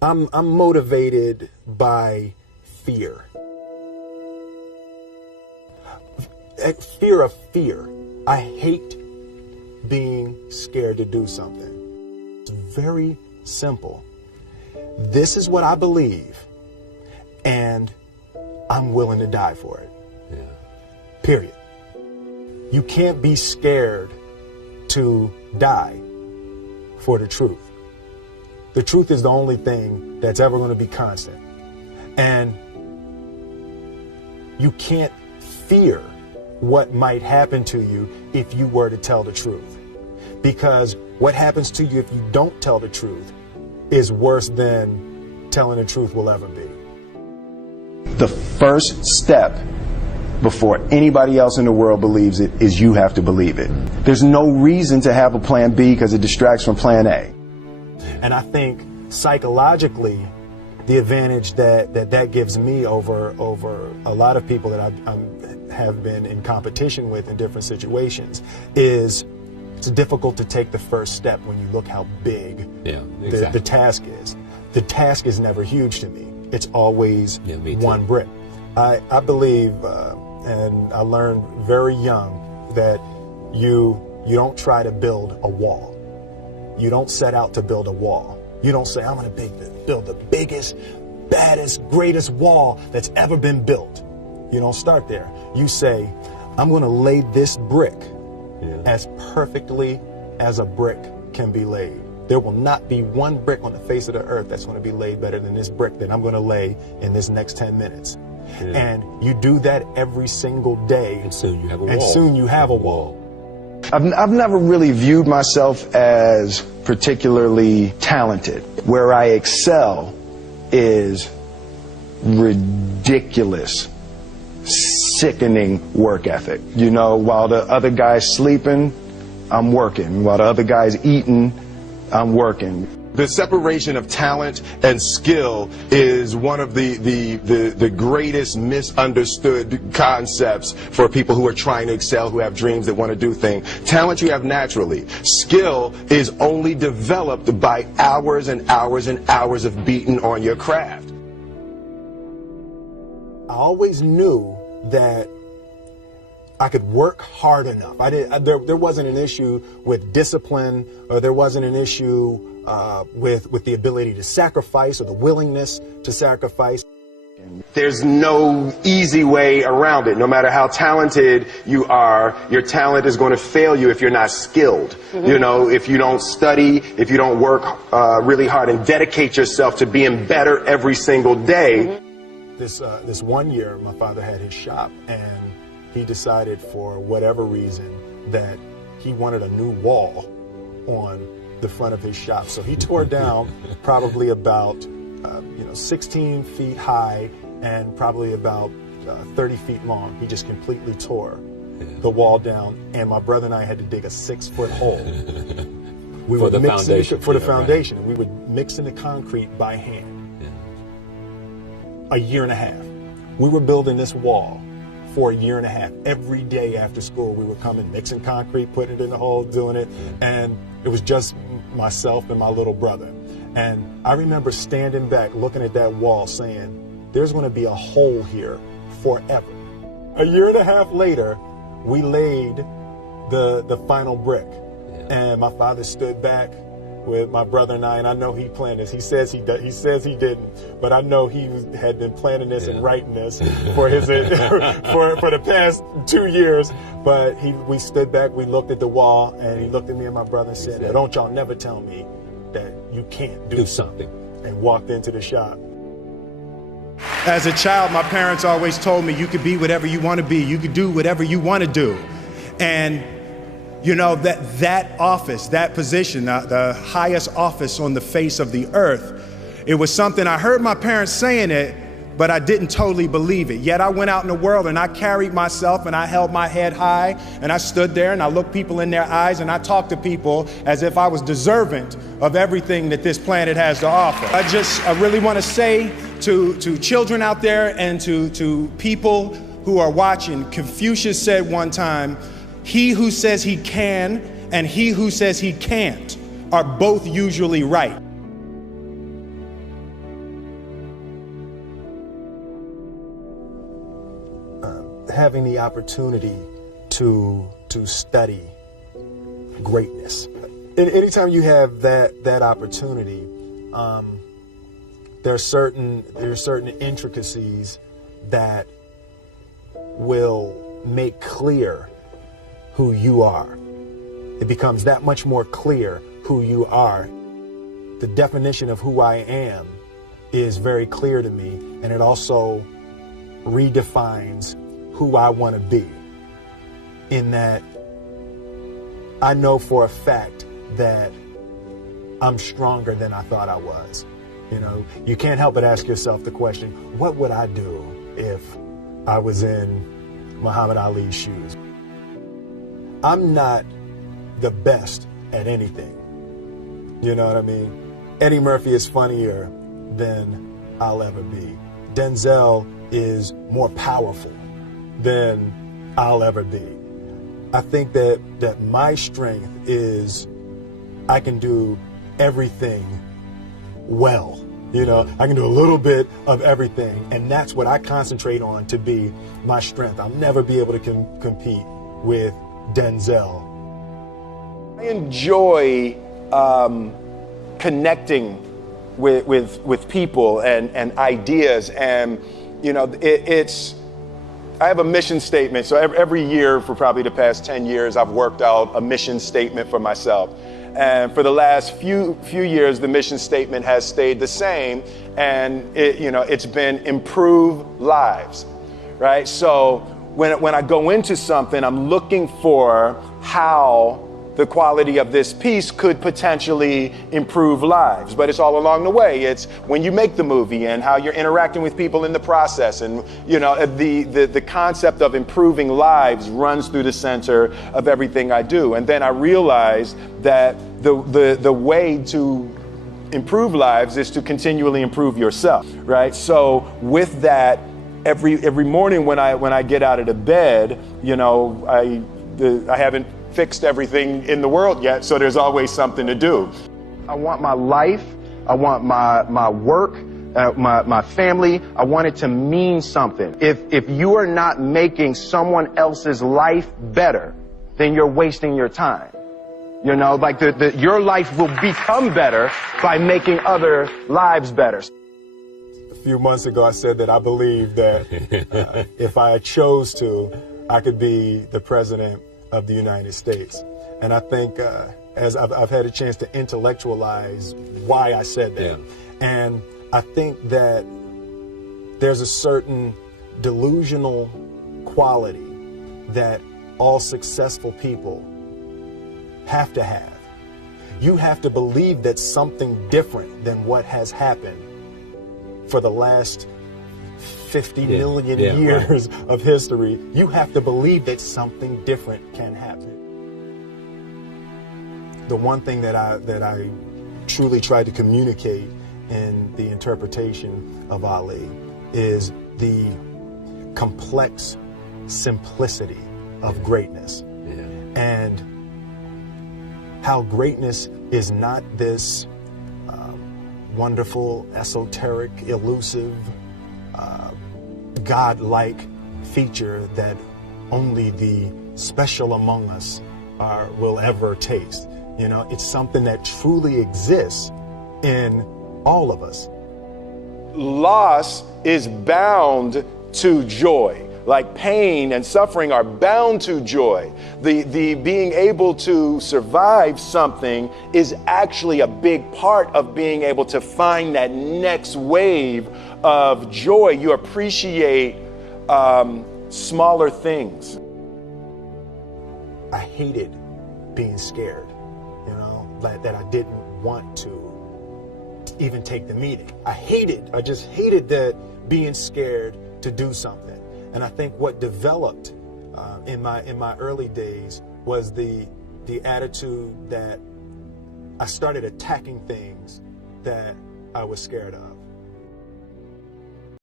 I'm motivated by fear. Fear of fear. I hate being scared to do something. It's very simple. This is what I believe, and I'm willing to die for it. Yeah. Period. You can't be scared to die for the truth. The truth is the only thing that's ever going to be constant. And you can't fear what might happen to you if you were to tell the truth. Because what happens to you if you don't tell the truth is worse than telling the truth will ever be. The first step before anybody else in the world believes it is you have to believe it. There's no reason to have a plan B because it distracts from plan A. And I think psychologically, the advantage that gives me over a lot of people that I have been in competition with in different situations is it's difficult to take the first step when you look how big the task is. The task is never huge to me. It's always one brick. I believe, and I learned very young, that you don't try to build a wall. You don't set out to build a wall. You don't say, I'm going to build the biggest, baddest, greatest wall that's ever been built. You don't start there. You say, I'm going to lay this brick as perfectly as a brick can be laid. There will not be one brick on the face of the earth that's going to be laid better than this brick that I'm going to lay in this next 10 minutes. And you do that every single day. And soon you have a wall. And soon you have a wall. I've never really viewed myself as particularly talented. Where I excel is ridiculous, sickening work ethic. You know, while the other guy's sleeping, I'm working. While the other guy's eating, I'm working. The separation of talent and skill is one of the greatest misunderstood concepts for people who are trying to excel, who have dreams, that want to do things. Talent you have naturally. Skill is only developed by hours and hours and hours of beating on your craft. I always knew that I could work hard enough. There wasn't an issue with discipline, or there wasn't an issue with the ability to sacrifice or the willingness to sacrifice. There's no easy way around it. No matter how talented you are, your talent is going to fail you if you're not skilled. You know, if you don't study, if you don't work really hard and dedicate yourself to being better every single day. This one year, my father had his shop, and he decided for whatever reason that he wanted a new wall on the front of his shop. So he tore down probably about 16 feet high and probably about 30 feet long. He just completely tore the wall down, and my brother and I had to dig a 6-foot hole. For the foundation. For the foundation. We would mix in the concrete by hand. A year and a half. We were building this wall for a year and a half. Every day after school, we would come in, mixing concrete, putting it in the hole, doing it. And it was just myself and my little brother. And I remember standing back, looking at that wall, saying, there's going to be a hole here forever. A year and a half later, we laid the final brick. And my father stood back with my brother and I know he planned this. He says he didn't, but I know he had been planning this and writing this for his for the past 2 years. But we stood back, we looked at the wall, and he looked at me and my brother and said, "Don't y'all never tell me that you can't do something," and walked into the shop. As a child, my parents always told me, you could be whatever you want to be, you could do whatever you want to do. And you know, that office, that position, the highest office on the face of the earth, it was something I heard my parents saying it, but I didn't totally believe it. Yet I went out in the world and I carried myself and I held my head high and I stood there and I looked people in their eyes and I talked to people as if I was deserving of everything that this planet has to offer. I really want to say to children out there and to people who are watching, Confucius said one time, he who says he can and he who says he can't are both usually right. having the opportunity to study greatness. And anytime you have that opportunity, there are certain intricacies that will make clear who you are. It becomes that much more clear who you are. The definition of who I am is very clear to me, and it also redefines who I want to be, in that I know for a fact that I'm stronger than I thought I was. You know, you can't help but ask yourself the question, what would I do if I was in Muhammad Ali's shoes? I'm not the best at anything. You know what I mean? Eddie Murphy is funnier than I'll ever be. Denzel is more powerful than I'll ever be. I think that my strength is I can do everything well. You know, I can do a little bit of everything, and that's what I concentrate on to be my strength. I'll never be able to compete with Denzel. I enjoy connecting with people and ideas, and you know, I have a mission statement. So every year for probably the past 10 years, I've worked out a mission statement for myself. And for the last few years, the mission statement has stayed the same, and it's been improve lives, right? So when I go into something, I'm looking for how the quality of this piece could potentially improve lives. But it's all along the way. It's when you make the movie and how you're interacting with people in the process. And the concept of improving lives runs through the center of everything I do. And then I realized that the way to improve lives is to continually improve yourself, right? So with that, every morning when I get out of the bed, I haven't fixed everything in the world yet, so there's always something to do. I want my life, I want my work, my family, I want it to mean something. If you are not making someone else's life better, then you're wasting your time. Your life will become better by making other lives better. A few months ago, I said that I believe that if I chose to, I could be the president of the United States. And I think as I've had a chance to intellectualize why I said that. Yeah. And I think that there's a certain delusional quality that all successful people have to have. You have to believe that something different than what has happened for the last 50 million years of history. You have to believe that something different can happen. The one thing that I truly tried to communicate in the interpretation of Ali is the complex simplicity of greatness. And how greatness is not this wonderful, esoteric, elusive, God-like feature that only the special among us will ever taste. It's something that truly exists in all of us. Loss is bound to joy. Like pain and suffering are bound to joy. The being able to survive something is actually a big part of being able to find that next wave of joy. You appreciate smaller things. I hated being scared, that I didn't want to even take the meeting. I just hated that being scared to do something. And I think what developed in my early days was the attitude that I started attacking things that I was scared of.